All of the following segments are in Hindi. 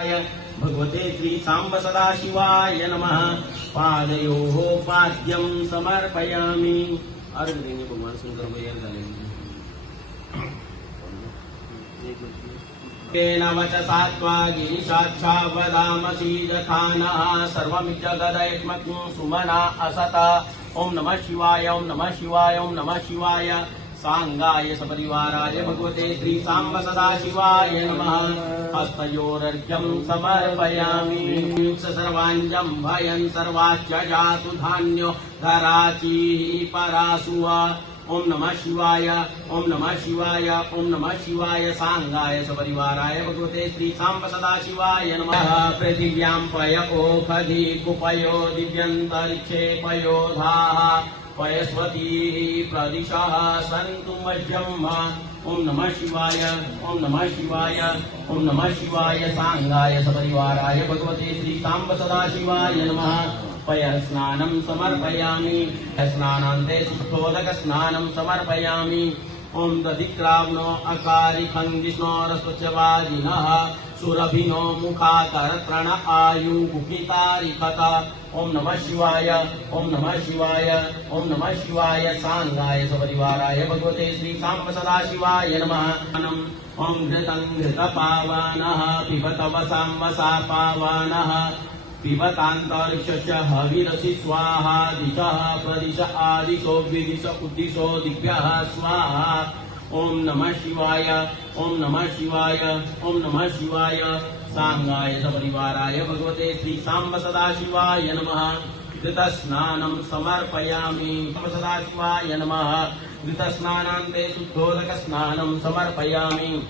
भगवते श्री सांब सदाशिवाय नमः। पादयोः पाद्यं समर्पयामि। अर्घ देंगे भगवान शंकर भैया डालेंगे। केन वचसा त्वा गिरिशाक्षा वदामसि यथा नः सर्वमिज्जगदयत्मग्ं सुमना असत। ओम नमः शिवाय ओम नमः शिवाय ओम नमः शिवाय। सांगाय सपरिवाराय भगवते श्री सांब सदाशिवाय नमः। हस्तयोरर्घ्यं समर्पयामि। सर्वाञ्जं भयं सर्वाच्च जातु धान्यो धराचीः परासुव। ओम नमः शिवाय ओम नमः शिवाय ओम नमः शिवाय। सांगाय सपरिवाराय भगवते श्री सांब सदाशिवाय नमः। पृथिव्यां पय ओखधि कुपयो दिव्यन्तरिक्षे पयोधाः पयस्वती प्रदिशः सन्तु मह्यम्। ओम नमः शिवाय ओम नमः शिवाय ओम नमः शिवाय। सांगाय सपरिवाराय भगवते श्री सांब सदाशिवाय नमः। पय स्नानं समर्पयामि। स्नानान्ते शुद्धोदक स्नानं समर्पयामि। ओम दधिक्राव्नो अकारिखं विष्णोरस्वच्छवादिनः सुरभिनो मुखाकरत्रण आयु कुपितारिकत। ओम नमः शिवाय ओम नमः शिवाय ओम नमः शिवाय। सांगाय सपरिवाराय भगवते श्री सांब सदाशिवाय नमः। ओम घृतं घृतपावनः पिबत वसां वसा पावनः पिबतान्तरिक्षस्य हविरसि स्वाहा। दिशः प्रदिश आदिशो विदिश उद्दिशो दिव्यः स्वाहा। ओम नमः शिवाय ओम नमः शिवाय ओम नमः शिवाय। सांगाय सपरिवाराय भगवते श्री सांब सदाशिवाय नमः। घृतस्नानं समर्पयामि। सदाशिवाय नमः। घृतस्नानान्ते शुद्धोदक स्नानं समर्पयामि।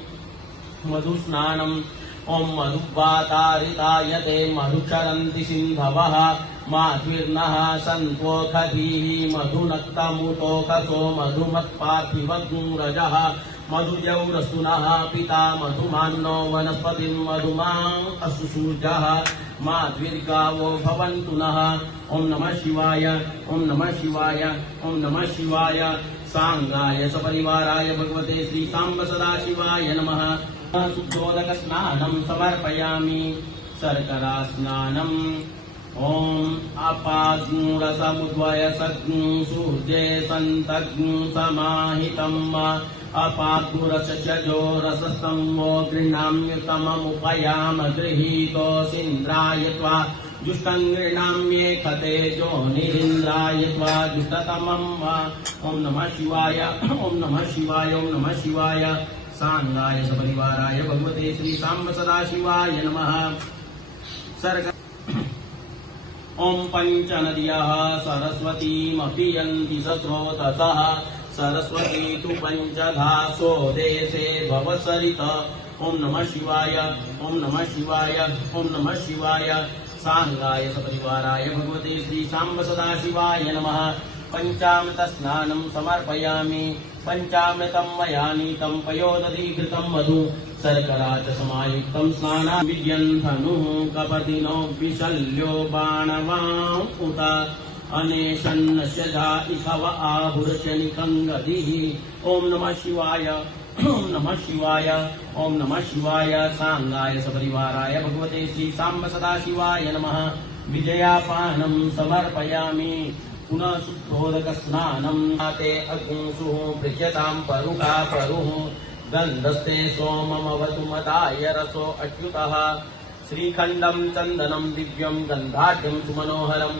मधुस्नानं ओम मधुवातारितायते मधुक्षरन्ति सिन्धवः। माध्विर्नः सन्त्वोखधीः मधुनक्तमुतोकसो मधुमत्पार्थिवग्रजः। मधुजौरस्तुनः पिता मधुमान्नो वनस्पतिं मधुमां अशुशूजः। माध्विर्गावो भवन्तु नः। ओम नमः शिवाय ओम नमः शिवाय ओम नमः शिवाय। सांगाय सपरिवाराय भगवते श्री सांब सदाशिवाय नमः। शुद्धोदक स्नानं समर्पयामि। शर्करा स्नानम्। ओम अपाग्निरसमुद्वय सग्नि सूर्ये सन्तग्नि समाहितम्। अपाग्निरसजो रसस्तम्भो गृह्णाम्युतममुपयाम गृहीतोऽसीन्द्राय त्वा जुष्टं गृह्णाम्येकते जोनिरिन्द्राय त्वा जुष्टतमम्। ओम नमः शिवाय ओम नमः शिवाय ओम नमः शिवाय। सांगाय सपरिवाराय भगवते श्री सांब सदाशिवाय नमः। ओम पंचनद्यः सरस्वतीमपि यन्ति सस्रोतसः। सरस्वती तु पंचधासो देशे भवसरित। ओम नमः शिवाय ओम नमः शिवाय ओम नमः शिवाय। सांगाय सपरिवाराय भगवते श्री सांब सदाशिवाय नमः। पंचामृत स्नानं समर्पयामि। पंचामृतं मया नीतं पयोदधीकृतं मधु शर्करा च समायुक्तं स्नानं विद्यन्धनुः कपर्दिनो विशल्यो बाणवां उत अनेशन्नस्य जा इषव आहुरशनिकं गतिः। ओम नमः शिवाय ओम नमः शिवाय ओम नमः शिवाय। सांगाय सपरिवाराय भगवते श्री सांब सदाशिवाय नमः। विजयापानं समर्पयामि। पुनः शुद्धोदक स्नानं ते अग्निषुः पृच्छतां परुका परुः गन्धस्ते सोममवतु मदाय रसो अच्युतः। श्रीखण्डं चन्दनं दिव्यं गन्धाढ्यं सुमनोहरं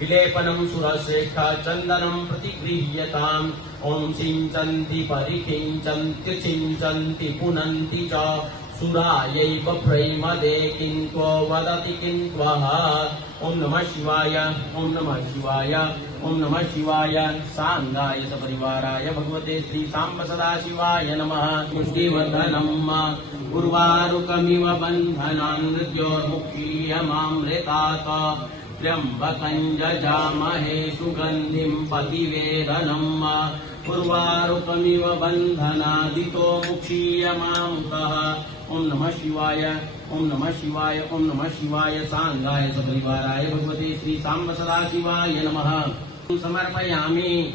विलेपनं सुरश्रेष्ठ चन्दनं प्रतिगृह्यताम्। ओम सिञ्चन्ति परिकिञ्चन्ति चिञ्चन्ति पुनन्ति च सुरायैव प्रैमदे किन्त्वो वदति किन्त्वः। ओम नमः शिवाय ओम नमः शिवाय ओम नमः शिवाय। सांगाय सपरिवाराय भगवते श्री सांब सदाशिवाय नमः। पुष्टिवर्धनम् उर्वारुकमिव बन्धनान् मृत्योर्मुक्षीयमामृतात्। त्र्यम्बकं जजामहे सुगन्धिं पतिवेदनम्। उर्वारुकमिव बन्धनादितो मुक्षीयमामुतः। ओम नमः शिवाय ओम नमः शिवाय ओम नमः शिवाय। सांगाय सपरिवाराय भगवते श्री सांब सदाशिवाय नमः। समर्पयामि।